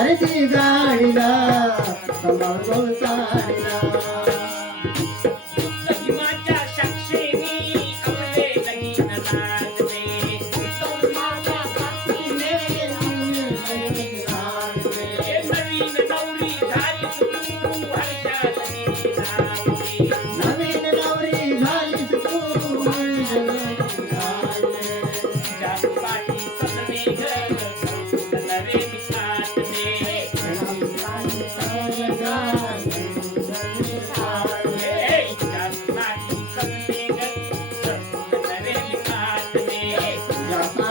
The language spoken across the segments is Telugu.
যাই কি জানি না আমার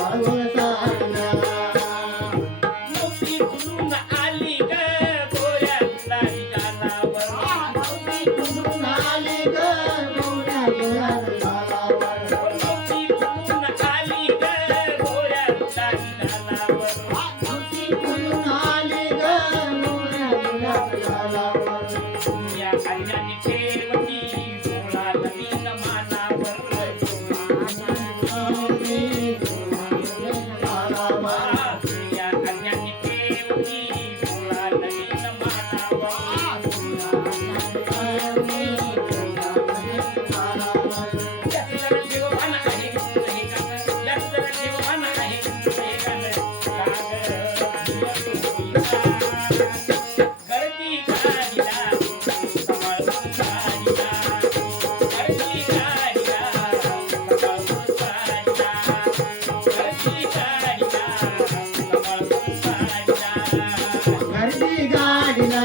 Yeah, I got you, আমার గడ్డి గాడిలా